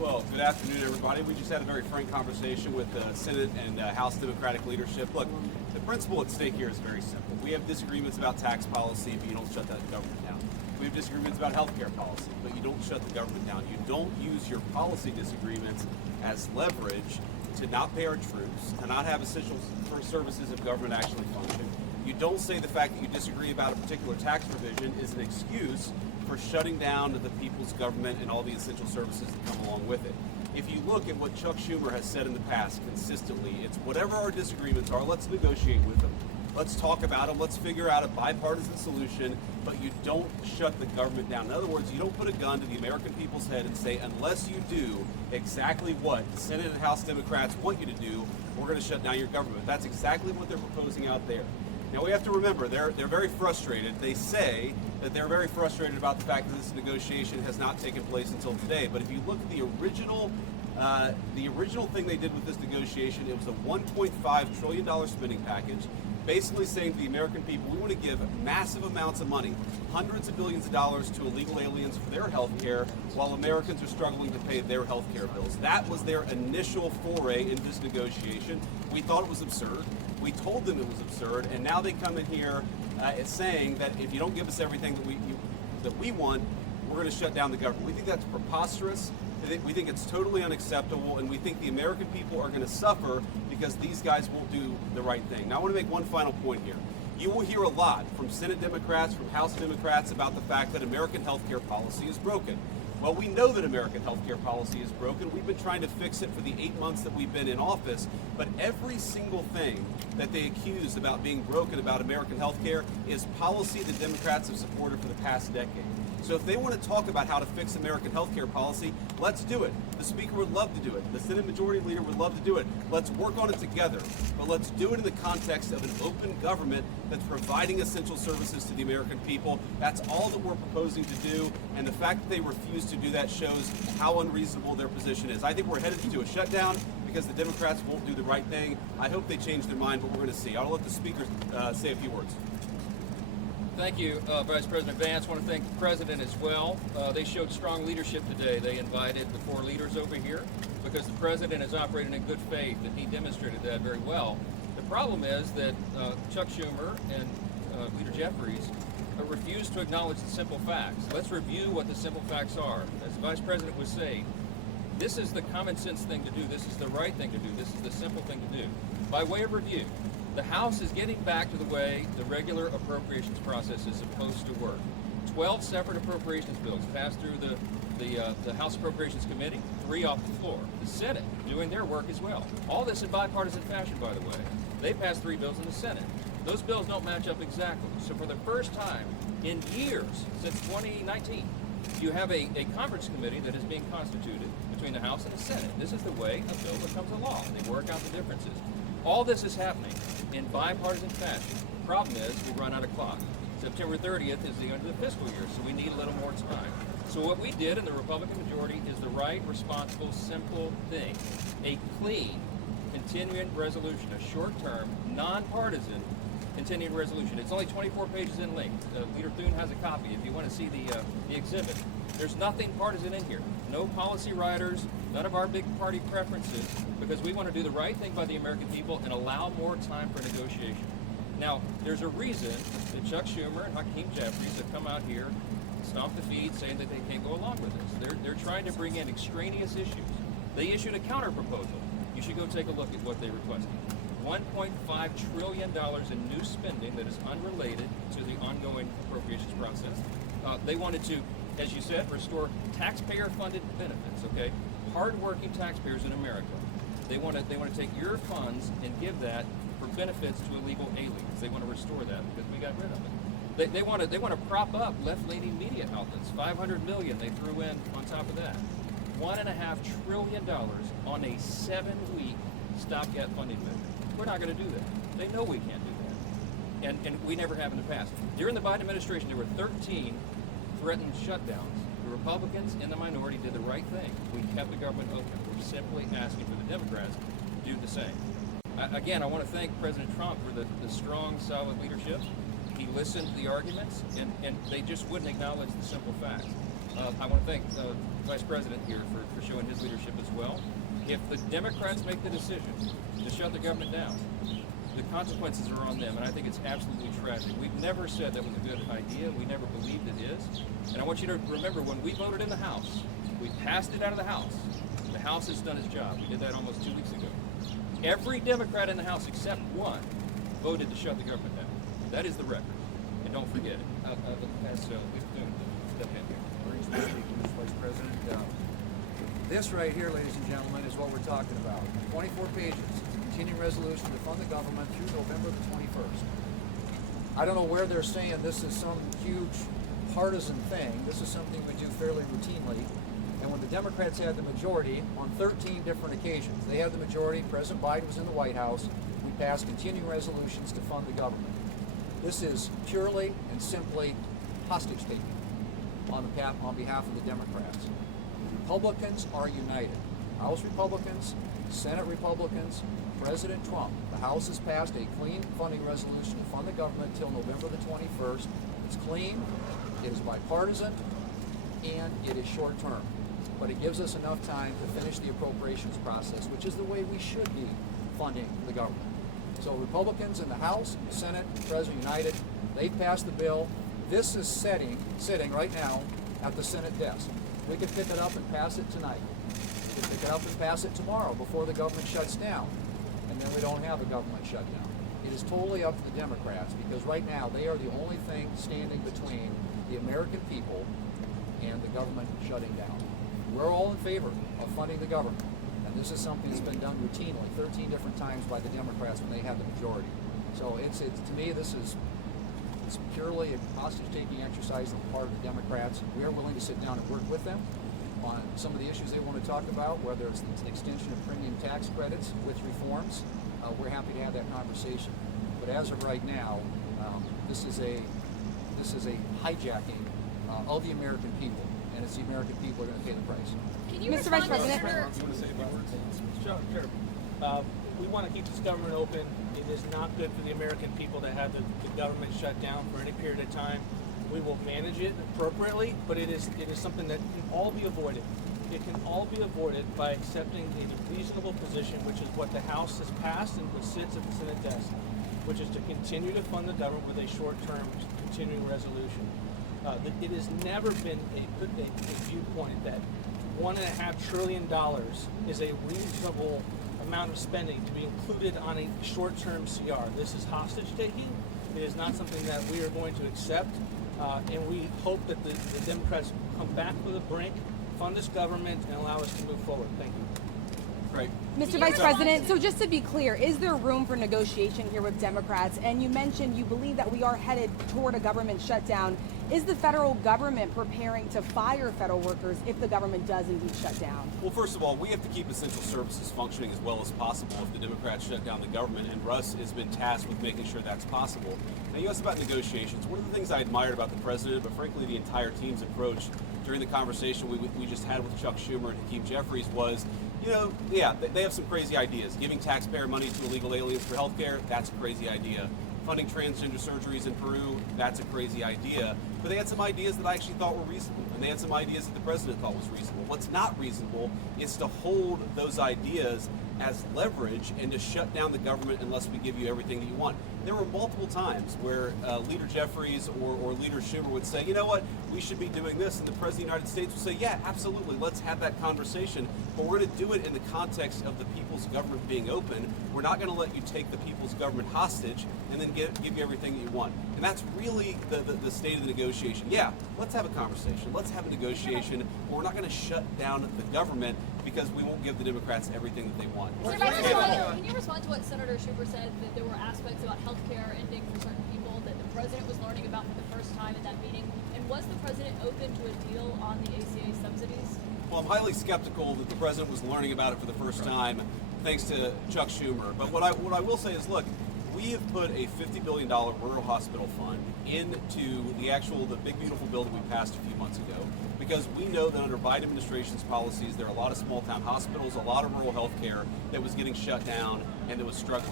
Well, good afternoon, everybody. We just had a very frank conversation with the Senate and House Democratic leadership. Look, the principle at stake here is very simple. We have disagreements about tax policy, but you don't shut that government down. We have disagreements about health care policy, but you don't shut the government down. You don't use your policy disagreements as leverage to not pay our troops, to not have essential services of government actually function. You don't say the fact that you disagree about a particular tax provision is an excuse for shutting down the people's government and all the essential services that come along with it. If you look at what Chuck Schumer has said in the past consistently, it's whatever our disagreements are, let's negotiate with them. Let's talk about them. Let's figure out a bipartisan solution, but you don't shut the government down. In other words, you don't put a gun to the American people's head and say, unless you do exactly what Senate and House Democrats want you to do, we're going to shut down your government. That's exactly what they're proposing out there. Now, we have to remember, they're very frustrated. They say that they're very frustrated about the fact that this negotiation has not taken place until today. But if you look at the original thing they did with this negotiation, it was a $1.5 trillion spending package, basically saying to the American people, we want to give massive amounts of money, hundreds of billions of dollars to illegal aliens for their health care, while Americans are struggling to pay their health care bills. That was their initial foray into this negotiation. We thought it was absurd. We told them it was absurd, and now they come in here saying that if you don't give us everything that we want, we're going to shut down the government. We think that's preposterous. We think it's totally unacceptable, and we think the American people are going to suffer because these guys won't do the right thing. Now, I want to make one final point here. You will hear a lot from Senate Democrats, from House Democrats about the fact that American health care policy is broken. Well, we know that American health care policy is broken. We've been trying to fix it for the 8 months that we've been in office, but every single thing that they accuse about being broken about American health care is policy the Democrats have supported for the past decade. So if they want to talk about how to fix American health care policy, let's do it. The Speaker would love to do it. The Senate Majority Leader would love to do it. Let's work on it together. But let's do it in the context of an open government that's providing essential services to the American people. That's all that we're proposing to do. And the fact that they refuse to do that shows how unreasonable their position is. I think we're headed to a shutdown because the Democrats won't do the right thing. I hope they change their mind, but we're going to see. I'll let the Speaker say a few words. Thank you, Vice President Vance. I want to thank the President as well. They showed strong leadership today. They invited the four leaders over here because the President is operating in good faith, and he demonstrated that very well. The problem is that Chuck Schumer and Leader Jeffries refuse to acknowledge the simple facts. Let's review what the simple facts are. As the Vice President was saying, this is the common sense thing to do. This is the right thing to do. This is the simple thing to do. By way of review, the House is getting back to the way the regular appropriations process is supposed to work. 12 separate appropriations bills passed through the House Appropriations Committee, 3 off the floor. The Senate doing their work as well. All this in bipartisan fashion, by the way. They passed 3 bills in the Senate. Those bills don't match up exactly. So for the first time in years, since 2019, you have a conference committee that is being constituted between the House and the Senate. This is the way a bill becomes a law. They work out the differences. All this is happening in bipartisan fashion. The problem is we run out of clock. September 30th is the end of the fiscal year, so we need a little more time. So what we did in the Republican majority is the right, responsible, simple thing. A clean, continuing resolution, a short-term, nonpartisan continuing resolution. It's only 24 pages in length. Leader Thune has a copy if you want to see the exhibit. There's nothing partisan in here. No policy riders, none of our big party preferences, because we want to do the right thing by the American people and allow more time for negotiation. Now, there's a reason that Chuck Schumer and Hakeem Jeffries have come out here, stomped the feet, saying that they can't go along with this. They're trying to bring in extraneous issues. They issued a counter proposal. You should go take a look at what they requested. $1.5 trillion in new spending that is unrelated to the ongoing appropriations process. They wanted to, as you said, restore taxpayer-funded benefits. Okay, hard-working taxpayers in America. They want to take your funds and give that for benefits to illegal aliens. They want to restore that because we got rid of it. They want to prop up left-leaning media outlets. $500 million they threw in on top of that. $1.5 trillion on a 7-week stopgap funding measure. We're not going to do that. They know we can't do that. And we never have in the past. During the Biden administration, there were 13 threatened shutdowns. The Republicans in the minority did the right thing. We kept the government open. We're simply asking for the Democrats to do the same. Again, I want to thank President Trump for the strong, solid leadership. He listened to the arguments, and they just wouldn't acknowledge the simple facts. I want to thank the Vice President here for showing his leadership as well. If the Democrats make the decision to shut the government down, the consequences are on them, and I think it's absolutely tragic. We've never said that was a good idea. We never believed it is. And I want you to remember, when we voted in the House, we passed it out of the House. The House has done its job. We did that almost 2 weeks ago. Every Democrat in the House except one voted to shut the government down. That is the record, and don't forget it. As we've step in here. Mr. Vice President. This right here, ladies and gentlemen, is what we're talking about. 24 pages, continuing resolution to fund the government through November the 21st. I don't know where they're saying this is some huge partisan thing. This is something we do fairly routinely. And when the Democrats had the majority on 13 different occasions, they had the majority, President Biden was in the White House, we passed continuing resolutions to fund the government. This is purely and simply hostage taking on behalf of the Democrats. Republicans are united. House Republicans, Senate Republicans, President Trump. The House has passed a clean funding resolution to fund the government until November the 21st. It's clean, it is bipartisan, and it is short term. But it gives us enough time to finish the appropriations process, which is the way we should be funding the government. So Republicans in the House, Senate, President united, they passed the bill. This is sitting right now at the Senate desk. We can pick it up and pass it tonight. We can pick it up and pass it tomorrow before the government shuts down. And then we don't have a government shutdown. It is totally up to the Democrats, because right now they are the only thing standing between the American people and the government shutting down. We're all in favor of funding the government. And this is something that's been done routinely 13 different times by the Democrats when they had the majority. So it's to me, this is purely a hostage-taking exercise on the part of the Democrats. We are willing to sit down and work with them on some of the issues they want to talk about, whether it's the extension of premium tax credits with reforms. We're happy to have that conversation. But as of right now, this is a hijacking of the American people, and it's the American people who are going to pay the price. Can you Mr. Vice President? Sure. We want to keep this government open. It is not good for the American people to have the government shut down for any period of time. We will manage it appropriately, but it is something that can all be avoided. It can all be avoided by accepting a reasonable position, which is what the House has passed and what sits at the Senate desk, which is to continue to fund the government with a short-term continuing resolution. It has never been a viewpoint that $1.5 trillion is a reasonable amount of spending to be included on a short-term CR. This is hostage taking. It is not something that we are going to accept, and we hope that the Democrats come back to the brink, fund this government, and allow us to move forward. Thank you. Great. Mr. Vice President, so just to be clear, is there room for negotiation here with Democrats? And you mentioned you believe that we are headed toward a government shutdown. Is the federal government preparing to fire federal workers if the government does indeed shut down? Well, first of all, we have to keep essential services functioning as well as possible if the Democrats shut down the government, and Russ has been tasked with making sure that's possible. Now, you asked about negotiations. One of the things I admired about the president, but frankly the entire team's approach during the conversation we just had with Chuck Schumer and Hakeem Jeffries was, they have some crazy ideas. Giving taxpayer money to illegal aliens for health care, that's a crazy idea. Funding transgender surgeries in Peru, that's a crazy idea. But they had some ideas that I actually thought were reasonable, and they had some ideas that the president thought was reasonable. What's not reasonable is to hold those ideas as leverage and to shut down the government unless we give you everything that you want. There were multiple times where Leader Jeffries or Leader Schumer would say, you know what, we should be doing this, and the President of the United States would say, yeah, absolutely, let's have that conversation, but we're going to do it in the context of the people's government being open. We're not going to let you take the people's government hostage and then give you everything that you want. And that's really the state of the negotiation. Yeah, let's have a conversation, let's have a negotiation, but we're not going to shut down the government because we won't give the Democrats everything that they want. Can you respond to what Senator Schumer said, that there were aspects about health care ending for certain people that the president was learning about for the first time at that meeting? And was the president open to a deal on the ACA subsidies? Well, I'm highly skeptical that the president was learning about it for the first time, thanks to Chuck Schumer. But what I will say is, look, we have put a $50 billion rural hospital fund into the big beautiful bill that we passed a few months ago, because we know that under Biden administration's policies, there are a lot of small town hospitals, a lot of rural health care that was getting shut down and that was struggling.